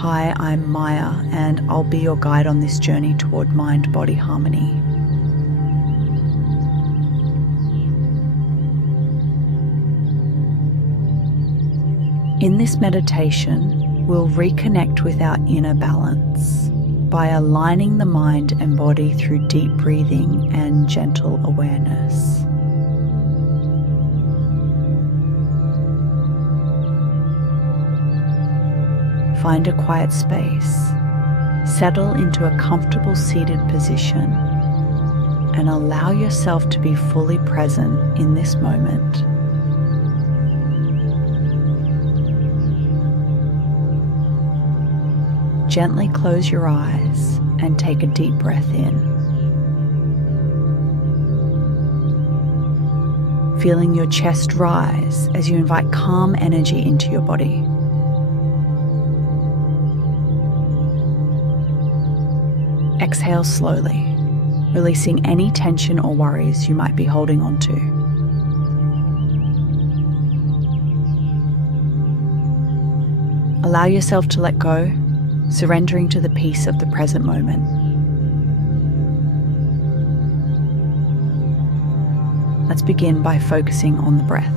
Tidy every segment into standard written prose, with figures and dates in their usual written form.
Hi, I'm Maya, and I'll be your guide on this journey toward mind-body harmony. In this meditation, we'll reconnect with our inner balance by aligning the mind and body through deep breathing and gentle awareness. Find a quiet space, settle into a comfortable seated position, and allow yourself to be fully present in this moment. Gently close your eyes and take a deep breath in. Feeling your chest rise as you invite calm energy into your body. Exhale slowly, releasing any tension or worries you might be holding on to. Allow yourself to let go, surrendering to the peace of the present moment. Let's begin by focusing on the breath.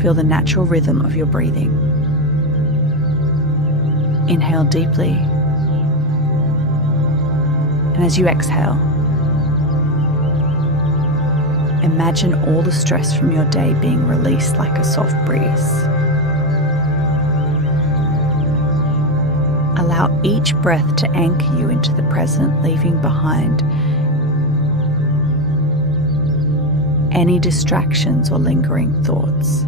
Feel the natural rhythm of your breathing. Inhale deeply, and as you exhale, imagine all the stress from your day being released like a soft breeze. Allow each breath to anchor you into the present, leaving behind any distractions or lingering thoughts.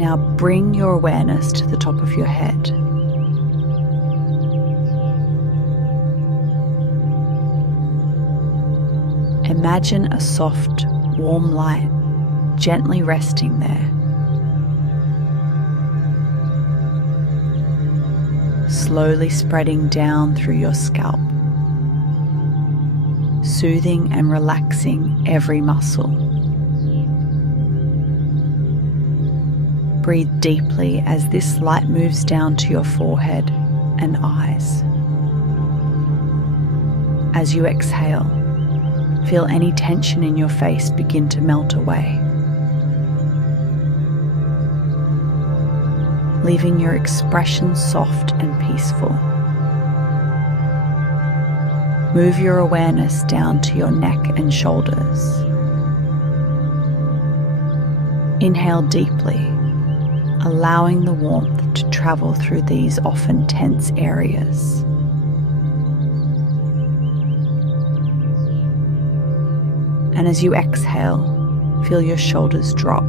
Now bring your awareness to the top of your head. Imagine a soft, warm light gently resting there. Slowly spreading down through your scalp, soothing and relaxing every muscle. Breathe deeply as this light moves down to your forehead and eyes. As you exhale, feel any tension in your face begin to melt away, leaving your expression soft and peaceful. Move your awareness down to your neck and shoulders. Inhale deeply, allowing the warmth to travel through these often tense areas. And as you exhale, feel your shoulders drop,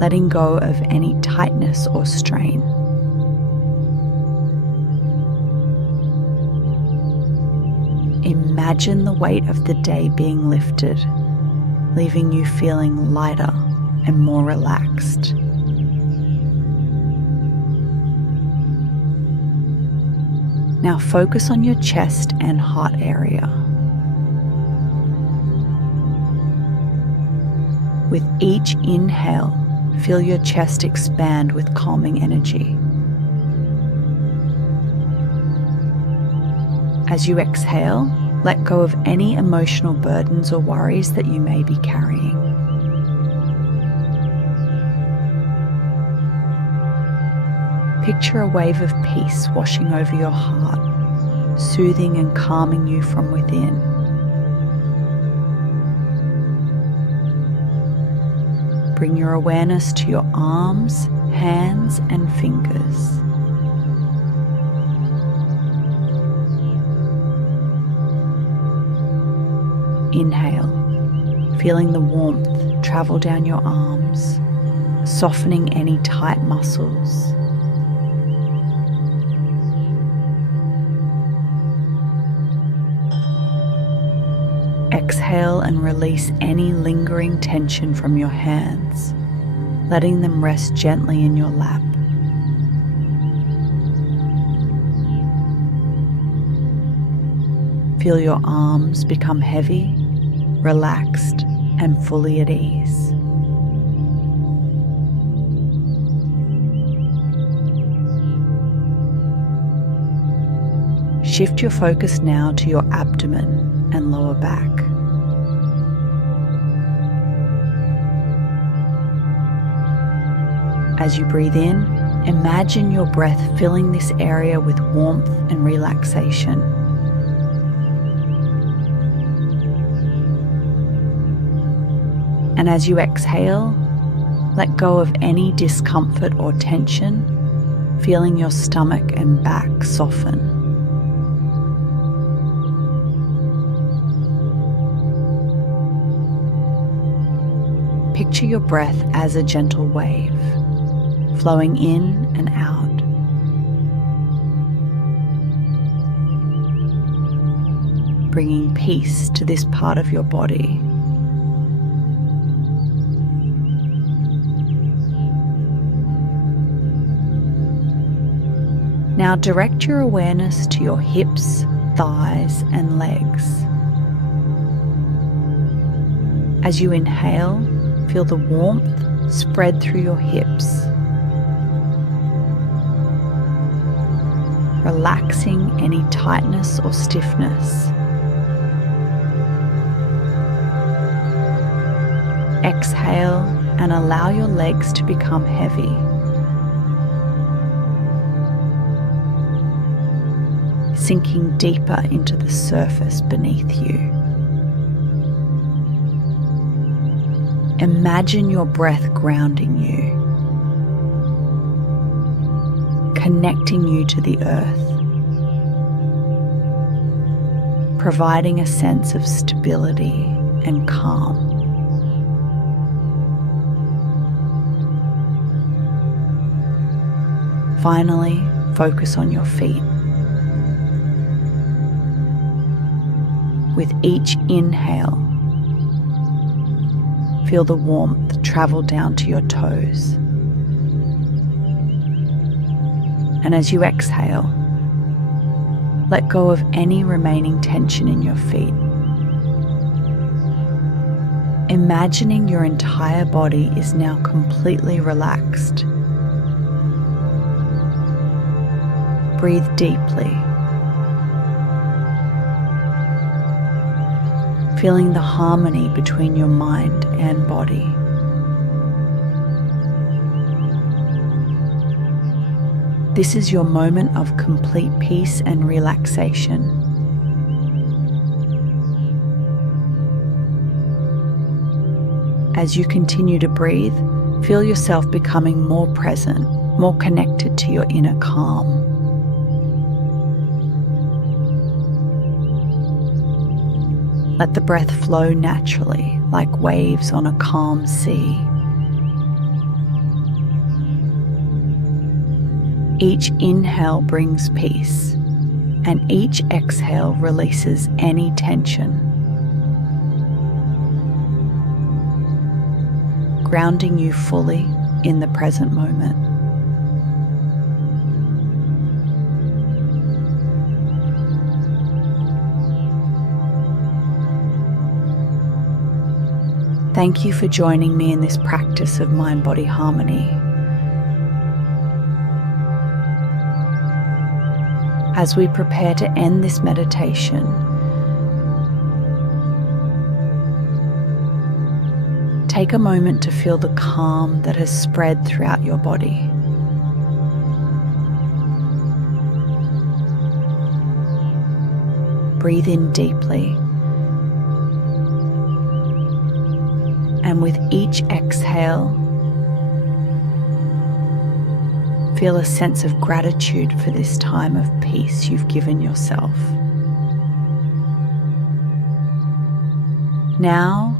letting go of any tightness or strain. Imagine the weight of the day being lifted, leaving you feeling lighter and more relaxed. Now focus on your chest and heart area. With each inhale, feel your chest expand with calming energy. As you exhale, let go of any emotional burdens or worries that you may be carrying. Picture a wave of peace washing over your heart, soothing and calming you from within. Bring your awareness to your arms, hands, and fingers. Inhale, feeling the warmth travel down your arms, softening any tight muscles. Exhale and release any lingering tension from your hands, letting them rest gently in your lap. Feel your arms become heavy, relaxed, and fully at ease. Shift your focus now to your abdomen and lower back. As you breathe in, imagine your breath filling this area with warmth and relaxation. And as you exhale, let go of any discomfort or tension, feeling your stomach and back soften. Picture your breath as a gentle wave, flowing in and out. Bringing peace to this part of your body. Now direct your awareness to your hips, thighs, and legs. As you inhale, feel the warmth spread through your hips, relaxing any tightness or stiffness. Exhale and allow your legs to become heavy. Sinking deeper into the surface beneath you. Imagine your breath grounding you, connecting you to the earth, providing a sense of stability and calm. Finally, focus on your feet. With each inhale, feel the warmth travel down to your toes. And as you exhale, let go of any remaining tension in your feet. Imagining your entire body is now completely relaxed. Breathe deeply, feeling the harmony between your mind and body. This is your moment of complete peace and relaxation. As you continue to breathe, feel yourself becoming more present, more connected to your inner calm. Let the breath flow naturally, like waves on a calm sea. Each inhale brings peace, and each exhale releases any tension, grounding you fully in the present moment. Thank you for joining me in this practice of mind-body harmony. As we prepare to end this meditation, take a moment to feel the calm that has spread throughout your body. Breathe in deeply. And with each exhale, feel a sense of gratitude for this time of peace you've given yourself. Now,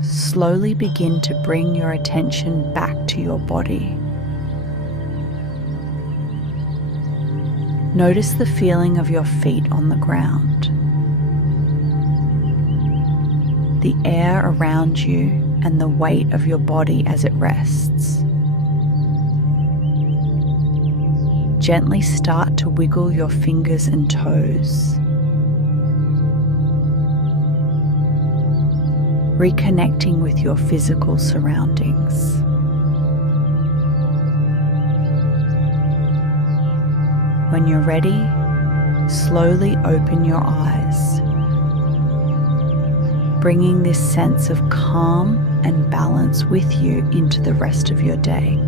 slowly begin to bring your attention back to your body. Notice the feeling of your feet on the ground, the air around you, and the weight of your body as it rests. Gently start to wiggle your fingers and toes. reconnecting with your physical surroundings. When you're ready, slowly open your eyes, bringing this sense of calm and balance with you into the rest of your day.